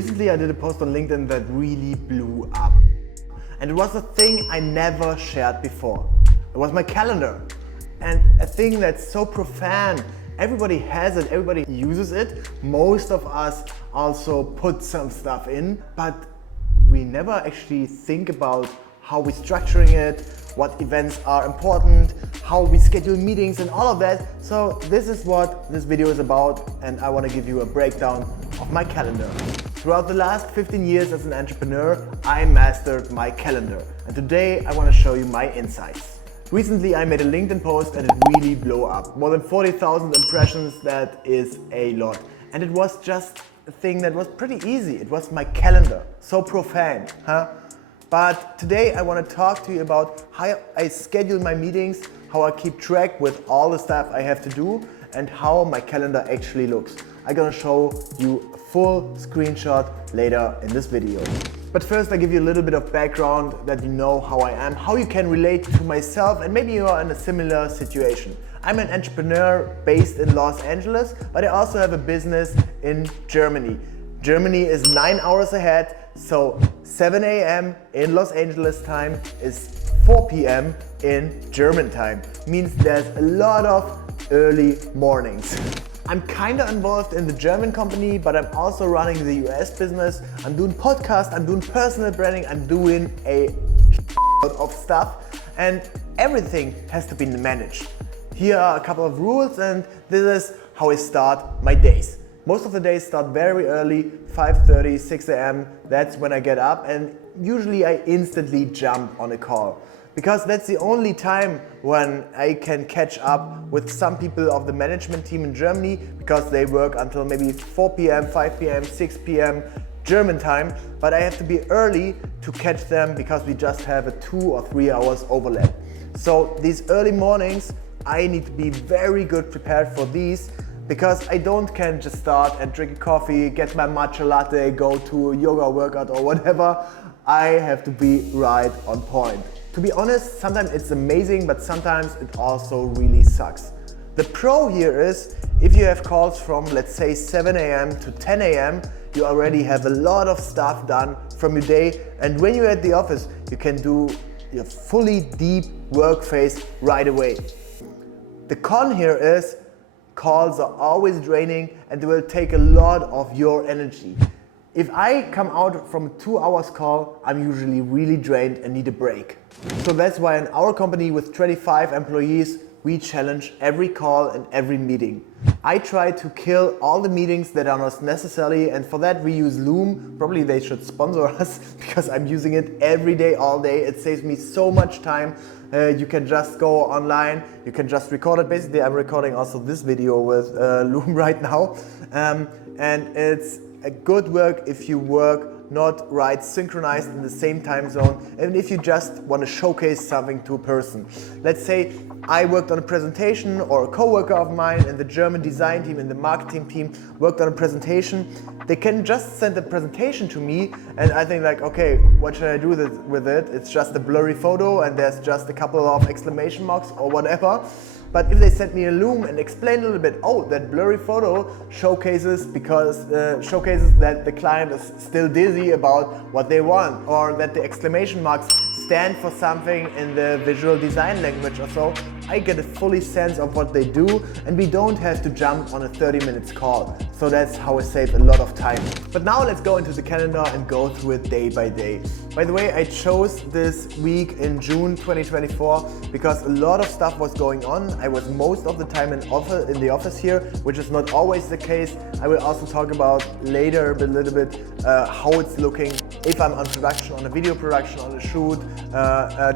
Recently I did a post on LinkedIn that really blew up. And it was a thing I never shared before. It was my calendar. And a thing that's so profound. Everybody has it, everybody uses it. Most of us also put some stuff in, but we never actually think about how we're structuring it, what events are important, how we schedule meetings and all of that. So this is what this video is about, and I want to give you a breakdown of my calendar. Throughout the last 15 years as an entrepreneur, I mastered my calendar. And today I want to show you my insights. Recently I made a LinkedIn post and it really blew up. More than 40,000 impressions, that is a lot. And it was just a thing that was pretty easy. It was my calendar. So profound, huh? But today I want to talk to you about how I schedule my meetings, how I keep track with all the stuff I have to do, and how my calendar actually looks. I'm gonna show you a full screenshot later in this video. But first I give you a little bit of background that you know how I am, how you can relate to myself, and maybe you are in a similar situation. I'm an entrepreneur based in Los Angeles, but I also have a business in Germany. Germany is 9 hours ahead, so 7 a.m. in Los Angeles time is 4 p.m. in German time. Means there's a lot of early mornings. I'm kinda involved in the German company, but I'm also running the US business. I'm doing podcasts, I'm doing personal branding, I'm doing a lot of stuff, and everything has to be managed. Here are a couple of rules, and this is how I start my days. Most of the days start very early, 5:30, 6 a.m. That's when I get up, and usually I instantly jump on a call. Because that's the only time when I can catch up with some people of the management team in Germany, because they work until maybe 4 p.m., 5 p.m., 6 p.m. German time. But I have to be early to catch them because we just have a 2 or 3 hours overlap. So these early mornings, I need to be very good prepared for these, because I can just start and drink a coffee, get my matcha latte, go to a yoga workout or whatever. I have to be right on point. To be honest, sometimes it's amazing, but sometimes it also really sucks. The pro here is, if you have calls from, let's say, 7 a.m. to 10 a.m., you already have a lot of stuff done from your day, and when you're at the office, you can do your fully deep work phase right away. The con here is, calls are always draining and they will take a lot of your energy. If I come out from a 2 hours call, I'm usually really drained and need a break. So that's why in our company with 25 employees, we challenge every call and every meeting. I try to kill all the meetings that are not necessary, and for that we use Loom. Probably they should sponsor us because I'm using it every day, all day. It saves me so much time. You can just go online, you can just record it. Basically, I'm recording also this video with Loom right now. And it's a good work if you work not right synchronized in the same time zone, and if you just want to showcase something to a person. Let's say I worked on a presentation, or a coworker of mine in the German design team, in the marketing team, worked on a presentation. They can just send the presentation to me, and I think like, okay, what should I do with it? It's just a blurry photo and there's just a couple of exclamation marks or whatever. But if they send me a Loom and explain a little bit, oh, that blurry photo showcases that the client is still dizzy about what they want, or that the exclamation marks stand for something in the visual design language or so, I get a fully sense of what they do, and we don't have to jump on a 30 minutes call. So that's how I save a lot of time. But now let's go into the calendar and go through it day by day. By the way, I chose this week in June 2024 because a lot of stuff was going on. I was most of the time in the office here, which is not always the case. I will also talk about later a little bit how it's looking if I'm on production, on a video production, on a shoot,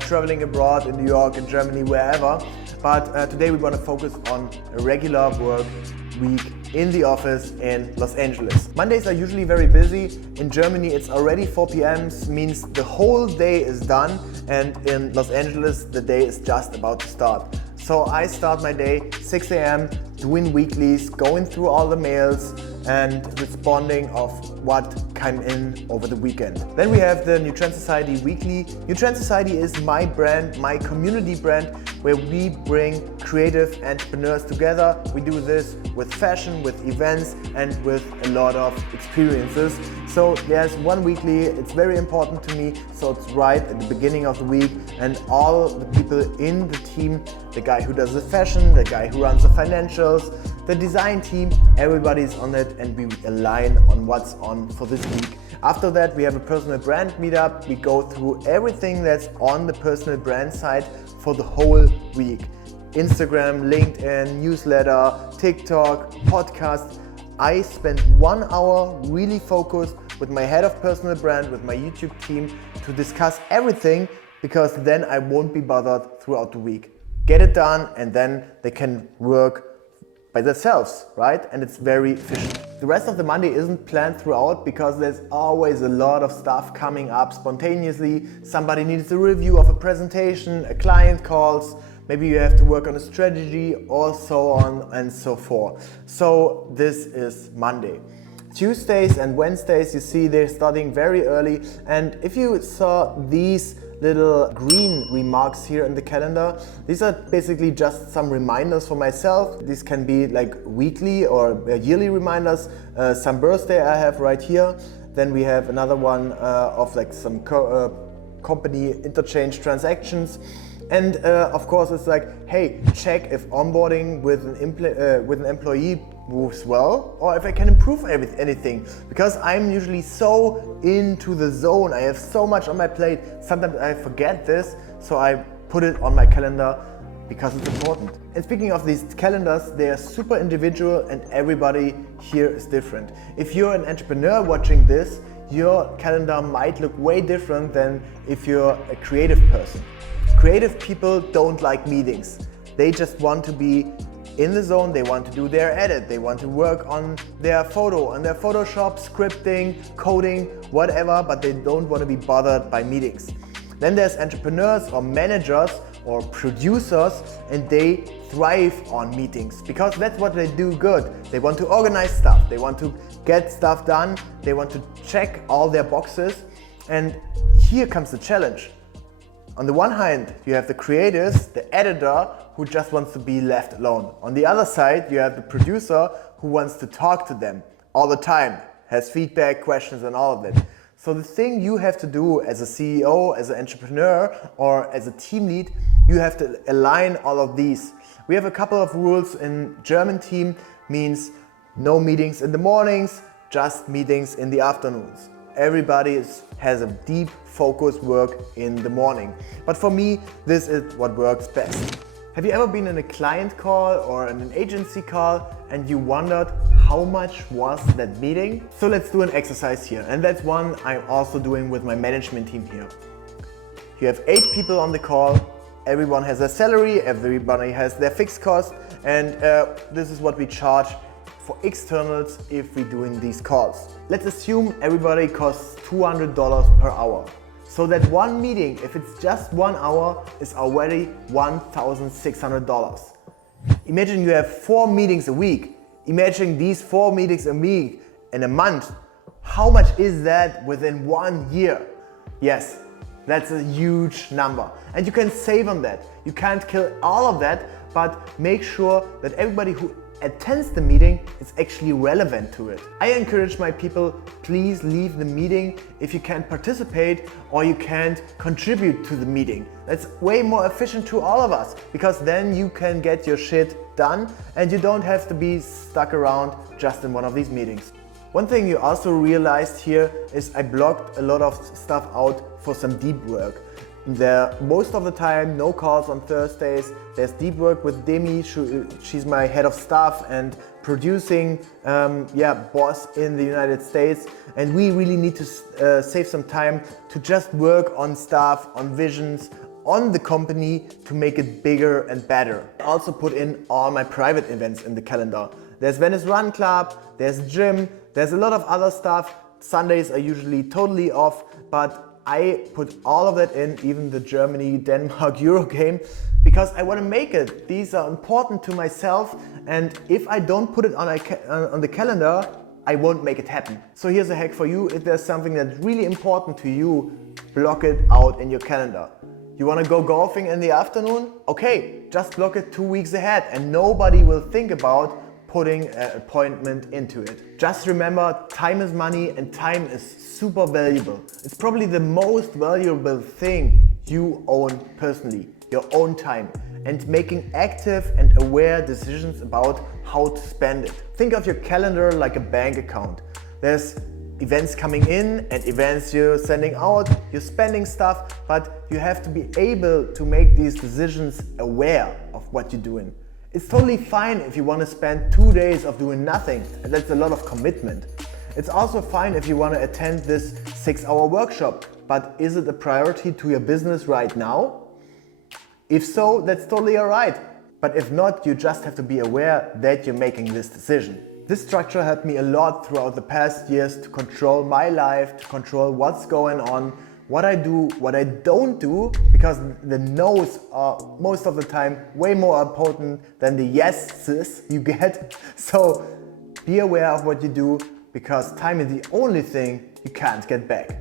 traveling abroad in New York, in Germany, wherever. But today we want to focus on a regular work week in the office in Los Angeles. Mondays are usually very busy. In Germany it's already 4 p.m. means the whole day is done, and in Los Angeles the day is just about to start. So I start my day 6 a.m. doing weeklies, going through all the mails and responding of what came in over the weekend. Then we have the New Trend Society Weekly. New Trend Society is my brand, my community brand, where we bring creative entrepreneurs together. We do this with fashion, with events, and with a lot of experiences. So there's one weekly, it's very important to me, so it's right at the beginning of the week, and all the people in the team, the guy who does the fashion, the guy who runs the financials, the design team, everybody's on it, and we align on what's on for this week. After that, we have a personal brand meetup. We go through everything that's on the personal brand side for the whole week. Instagram, LinkedIn, newsletter, TikTok, podcast. I spend 1 hour really focused with my head of personal brand, with my YouTube team to discuss everything, because then I won't be bothered throughout the week. Get it done, and then they can work by themselves, right? And it's very efficient. The rest of the Monday isn't planned throughout because there's always a lot of stuff coming up spontaneously. Somebody needs a review of a presentation, a client calls, maybe you have to work on a strategy, or so on and so forth. So this is Monday. Tuesdays and Wednesdays, you see they're starting very early. And if you saw these little green remarks here in the calendar, these are basically just some reminders for myself. These can be like weekly or yearly reminders. Some birthday I have right here. Then we have another one of like some company interchange transactions. And of course it's like, hey, check if onboarding with an employee moves well, or if I can improve anything, because I'm usually so into the zone. I have so much on my plate. Sometimes I forget this, so I put it on my calendar because it's important. And speaking of these calendars, they are super individual and everybody here is different. If you're an entrepreneur watching this, your calendar might look way different than if you're a creative person. Creative people don't like meetings. They just want to be in the zone, they want to do their edit, they want to work on their photo, on their Photoshop, scripting, coding, whatever, but they don't want to be bothered by meetings. Then there's entrepreneurs or managers or producers, and they thrive on meetings because that's what they do good. They want to organize stuff, they want to get stuff done, they want to check all their boxes. And here comes the challenge. On the one hand, you have the creators, the editor, who just wants to be left alone. On the other side, you have the producer who wants to talk to them all the time, has feedback, questions, and all of it. So the thing you have to do as a CEO, as an entrepreneur, or as a team lead, you have to align all of these. We have a couple of rules in German team, means no meetings in the mornings, just meetings in the afternoons. Everybody has a deep focused work in the morning. But for me, this is what works best. Have you ever been in a client call or in an agency call and you wondered how much was that meeting? So let's do an exercise here. And that's one I'm also doing with my management team here. You have 8 people on the call. Everyone has their salary, everybody has their fixed cost, and this is what we charge for externals if we're doing these calls. Let's assume everybody costs $200 per hour. So that one meeting, if it's just 1 hour, is already $1,600. Imagine you have 4 meetings a week. Imagine these 4 meetings a week in a month. How much is that within 1 year? Yes, that's a huge number. And you can save on that. You can't kill all of that, but make sure that everybody who attends the meeting is actually relevant to it. I encourage my people, please leave the meeting if you can't participate or you can't contribute to the meeting. That's way more efficient to all of us, because then you can get your shit done and you don't have to be stuck around just in one of these meetings. One thing you also realized here is I blocked a lot of stuff out for some deep work. Most of the time, no calls on Thursdays. There's deep work with Demi. She's my head of staff and producing boss in the United States. And we really need to save some time to just work on stuff, on visions, on the company to make it bigger and better. I also put in all my private events in the calendar. There's Venice Run Club, there's gym, there's a lot of other stuff. Sundays are usually totally off, but I put all of that in, even the Germany-Denmark Euro game, because I want to make it. These are important to myself, and if I don't put it on the calendar, I won't make it happen. So here's a hack for you. If there's something that's really important to you, block it out in your calendar. You want to go golfing in the afternoon? Okay, just block it 2 weeks ahead and nobody will think about putting an appointment into it. Just remember, time is money and time is super valuable. It's probably the most valuable thing you own personally, your own time, and making active and aware decisions about how to spend it. Think of your calendar like a bank account. There's events coming in and events you're sending out, you're spending stuff, but you have to be able to make these decisions aware of what you're doing. It's totally fine if you want to spend 2 days of doing nothing, and that's a lot of commitment. It's also fine if you want to attend this 6-hour workshop, but is it a priority to your business right now? If so, that's totally alright. But if not, you just have to be aware that you're making this decision. This structure helped me a lot throughout the past years to control my life, to control what's going on, what I do, what I don't do, because the no's are most of the time way more important than the yeses you get. So be aware of what you do, because time is the only thing you can't get back.